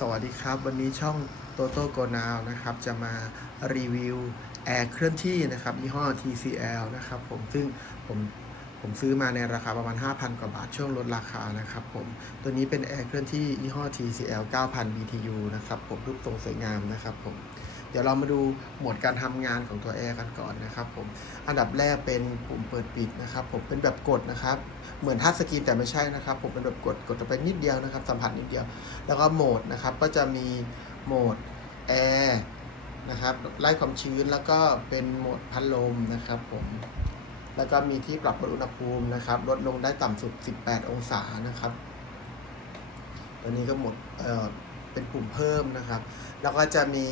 สวัสดีครับ วันนี้ช่องโตโต้โกนาวนะครับ จะมารีวิวแอร์เคลื่อนที่นะครับยี่ห้อ TCL นะครับผมซึ่งผมผมซื้อมาในราคาประมาณ 5,000 กว่าบาทช่วงลดราคานะครับผมตัวนี้เป็นแอร์เคลื่อนที่ยี่ห้อ TCL 9,000 BTU นะครับผมรูปทรงสวยงามนะครับผม ดี๋ยวเรามาดูโหมดการทำงานของตัวแอร์กันก่อนนะครับผมอันดับแรกเป็นปุ่มเปิดปิดนะครับผมเป็นแบบกดนะครับเหมือนทัชสกรีนแต่ไม่ใช่นะครับผมเป็นแบบกดกดไปนิดเดียวนะครับสัมผัสนิดเดียว แล้วก็โหมดนะครับก็จะมีโหมดแอร์นะครับไล่ความชื้นแล้วก็เป็นโหมดพัดลมนะครับผมแล้วก็มีที่ปรับลดอุณหภูมินะครับลดลงได้ต่ำสุด 18 องศานะครับ ตัวนี้ก็หมดเเป็นปุ่มเพิ่มนะครับ แล้วก็จะมี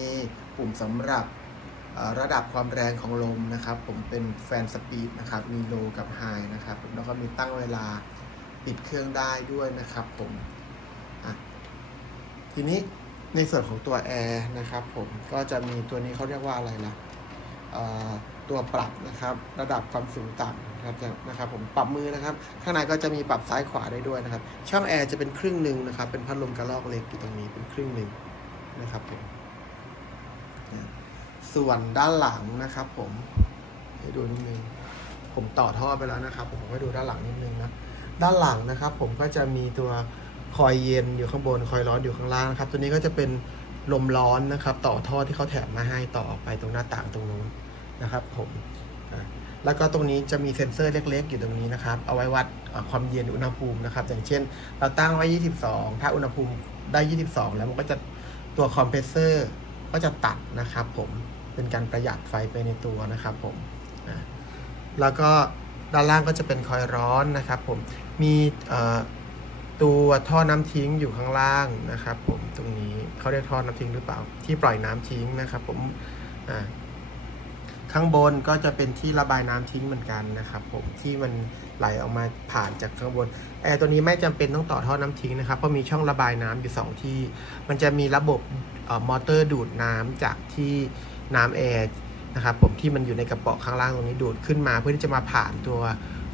ปุ่มสำหรับระดับความแรงของลมนะครับ ผมเป็นแฟนสปีดนะครับ มีโลกับไฮนะครับแล้วก็มีตั้งเวลาปิดเครื่องได้ด้วยนะครับผมทีนี้ในส่วนของตัวแอร์นะครับผมก็จะมีตัวนี้เขาเรียกว่าอะไรล่ะเอ่อตัวปรับนะครับระดับความสูงต่ำนะครับนะครับผมปรับมือนะครับ ข้างในก็จะมีปรับซ้ายขวาได้ด้วยนะครับ ช่องแอร์จะเป็นครึ่งหนึ่งนะครับ เป็นพัดลมกระรอกเล็กอยู่ตรงนี้เป็นครึ่งหนึ่งนะครับผม นะส่วนด้านหลังนะครับ ผมให้ดูนิดนึงผมต่อท่อไปแล้วนะครับ ผมให้ดูด้านหลังนิดนึงนะด้านหลังนะครับ ผมก็จะมีตัวคอยเย็นอยู่ข้างบนคอยร้อนอยู่ข้างล่างนะครับ ตัวนี้ก็จะเป็นลมร้อนนะครับ ต่อท่อที่เขาแถมมาให้ต่อออกไปตรงหน้าต่างตรงนู้นนะครับ ผมแล้วก็ตรงนี้จะมีเซ็นเซอร์เล็ก ๆ อยู่ตรงนี้นะครับ เอาไว้วัดความเย็นอุณหภูมินะครับ อย่างเช่น เราตั้งไว้ 22 ถ้าอุณหภูมิได้ 22 แล้วมันก็จะตัวคอมเพรสเซอร์ ก็จะตัดนะครับผมเป็นการประหยัดไฟไปในตัวนะครับผมแล้วก็ด้านล่างก็จะเป็นคอยร้อนนะครับผมมีตัวท่อน้ำทิ้งอยู่ข้างล่างนะครับผมตรงนี้เขาเรียกท่อน้ำทิ้งหรือเปล่า ที่ปล่อยน้ำทิ้งนะครับผมข้างบนก็จะเป็นที่ระบายน้ำทิ้งเหมือนกันนะครับผมที่มัน ไหลออกมาผ่านจากข้างบนแอร์ตัวนี้ไม่จำเป็นต้องต่อท่อน้ำทิ้งนะครับ เพราะมีช่องระบายน้ำอยู่สองที่ มันจะมีระบบมอเตอร์ดูดน้ำจากที่น้ำแอร์นะครับผมที่มันอยู่ในกระเป๋อข้างล่างตรงนี้ดูดขึ้นมา เพื่อที่จะมาผ่านตัว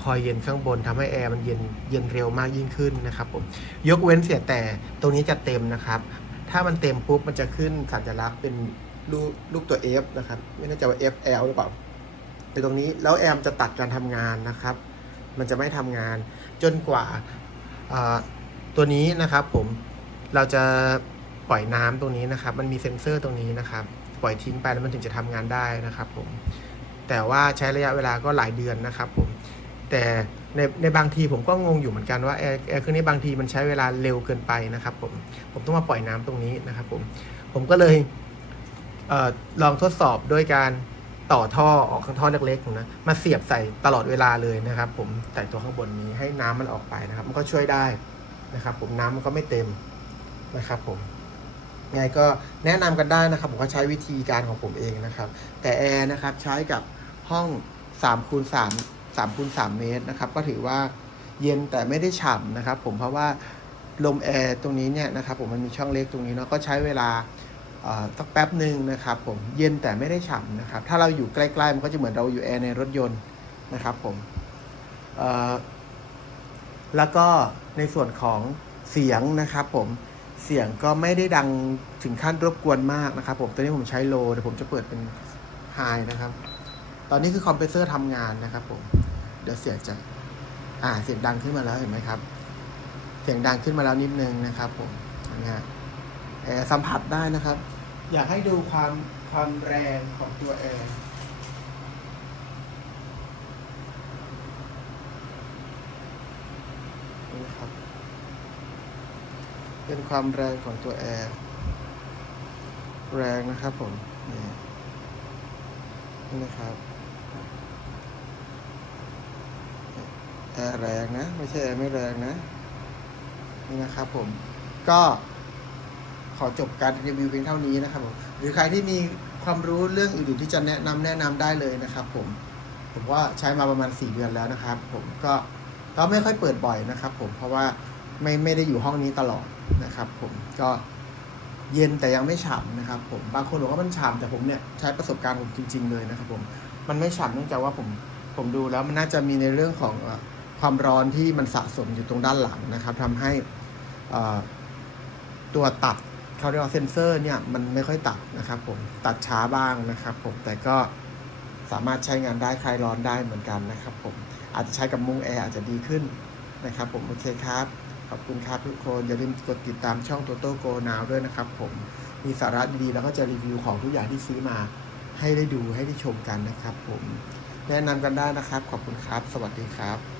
คอยเย็นข้างบนทำให้แอร์มันเย็นเย็นเร็วมากยิ่งขึ้นนะครับผมยกเว้นเสียแต่ตรงนี้จะเต็มนะครับ ถ้ามันเต็มปุ๊บมันจะขึ้นสัญลักษณ์เป็นรูปรูปตัว F นะครับ ไม่แน่ใจว่า FL หรือเปล่าแต่ตรงนี้แล้วแอมจะตัดการทำงานนะครับ มันจะไม่ทำงาน จนกว่าตัวนี้นะครับผมเราจะปล่อยน้ำตรงนี้นะครับ มันมีเซ็นเซอร์ตรงนี้นะครับ ปล่อยทิ้งไปแล้วมันถึงจะทำงานได้นะครับผมแต่ว่าใช้ระยะเวลาก็หลายเดือนนะครับผมแต่ในในบางทีผมก็งงอยู่เหมือนกันว่าแอร์แอร์เครื่องนี้บางทีมันใช้เวลาเร็วเกินไปนะครับผมผมต้องมาปล่อยน้ำตรงนี้นะครับผมผมก็เลยเออลองทดสอบด้วยการ ต่อท่อออกข้างท่อเล็กๆนะมาเสียบใส่ตลอดเวลาเลยนะครับ ผมใส่ตัวข้างบนนี้ให้น้ำมันออกไปนะครับ มันก็ช่วยได้นะครับ ผมน้ำมันก็ไม่เต็มนะครับ ผมไงก็แนะนำกันได้นะครับ ผมก็ใช้วิธีการของผมเองนะครับ แต่แอร์นะครับใช้กับห้อง3คูณ3 3คูณ3เมตรนะครับ ก็ถือว่าเย็นแต่ไม่ได้ฉ่ำนะครับ ผมเพราะว่าลมแอร์ตรงนี้เนี่ยนะครับ ผมมันมีช่องเล็กตรงนี้เนาะก็ใช้เวลา สักแป๊บหนึ่งนะครับผมเย็นแต่ไม่ได้ฉ่ำนะครับ ถ้าเราอยู่ใกล้ๆมันก็จะเหมือนเราอยู่แอร์ในรถยนต์นะครับผมแล้วก็ในส่วนของเสียงนะครับผมเสียงก็ไม่ได้ดังถึงขั้นรบกวนมากนะครับ ผมตอนนี้ผมใช้โลเดี๋ยวผมจะเปิดเป็นไฮนะครับ ตอนนี้คือคอมเพรสเซอร์ทำงานนะครับผมเดี๋ยวเสียงจะอ่าเสียงดังขึ้นมาแล้วเห็นไหมครับ เสียงดังขึ้นมาแล้วนิดนึงนะครับผมนะฮะ แอร์สัมผัสได้นะครับ อยากให้ดูความความแรงของตัวแอร์นี่นะครับ เป็นความแรงของตัวแอร์แรงนะครับผม นี่นี่นะครับแอร์แรงนะ ไม่ใช่แอร์ไม่แรงนะ นี่นะครับผม ก็ ขอจบการรีวิวเพียงเท่านี้นะครับผมหรือใครที่มีความรู้เรื่องอื่นๆที่จะแนะนำแนะนำได้เลยนะครับ ผม ผมว่าใช้มาประมาณ 4 เดือนแล้วนะครับ ผมก็ก็ไม่ค่อยเปิดบ่อยนะครับ ผมเพราะว่าไม่ไม่ได้อยู่ห้องนี้ตลอดนะครับ ผมก็เย็นแต่ยังไม่ฉ่ำนะครับ ผมบางคนบอกว่ามันฉ่ำแต่ผมเนี่ยใช้ประสบการณ์ผมจริง ๆ เลยนะครับ ผมมันไม่ฉ่ำเนื่องจากว่าผมผมดูแล้วมันน่าจะมีในเรื่องของความร้อนที่มันสะสมอยู่ตรงด้านหลังนะครับทำให้ตัวตัด เขาเรียกว่าเซนเซอร์เนี่ยมันไม่ค่อยตัดนะครับผมตัดช้าบ้างนะครับผมแต่ก็สามารถใช้งานได้คลายร้อนได้เหมือนกันนะครับผมอาจจะใช้กับมุ้งแอร์อาจจะดีขึ้นนะครับผมโอเคครับ ขอบคุณครับทุกคน อย่าลืมกดติดตามช่อง Toto Go Now ด้วยนะครับผมมีสาระดีๆแล้วก็จะรีวิวของทุกอย่างที่ซื้อมา ให้ได้ดูให้ได้ชมกันนะครับผมแนะนำกันได้นะครับ ขอบคุณครับ สวัสดีครับ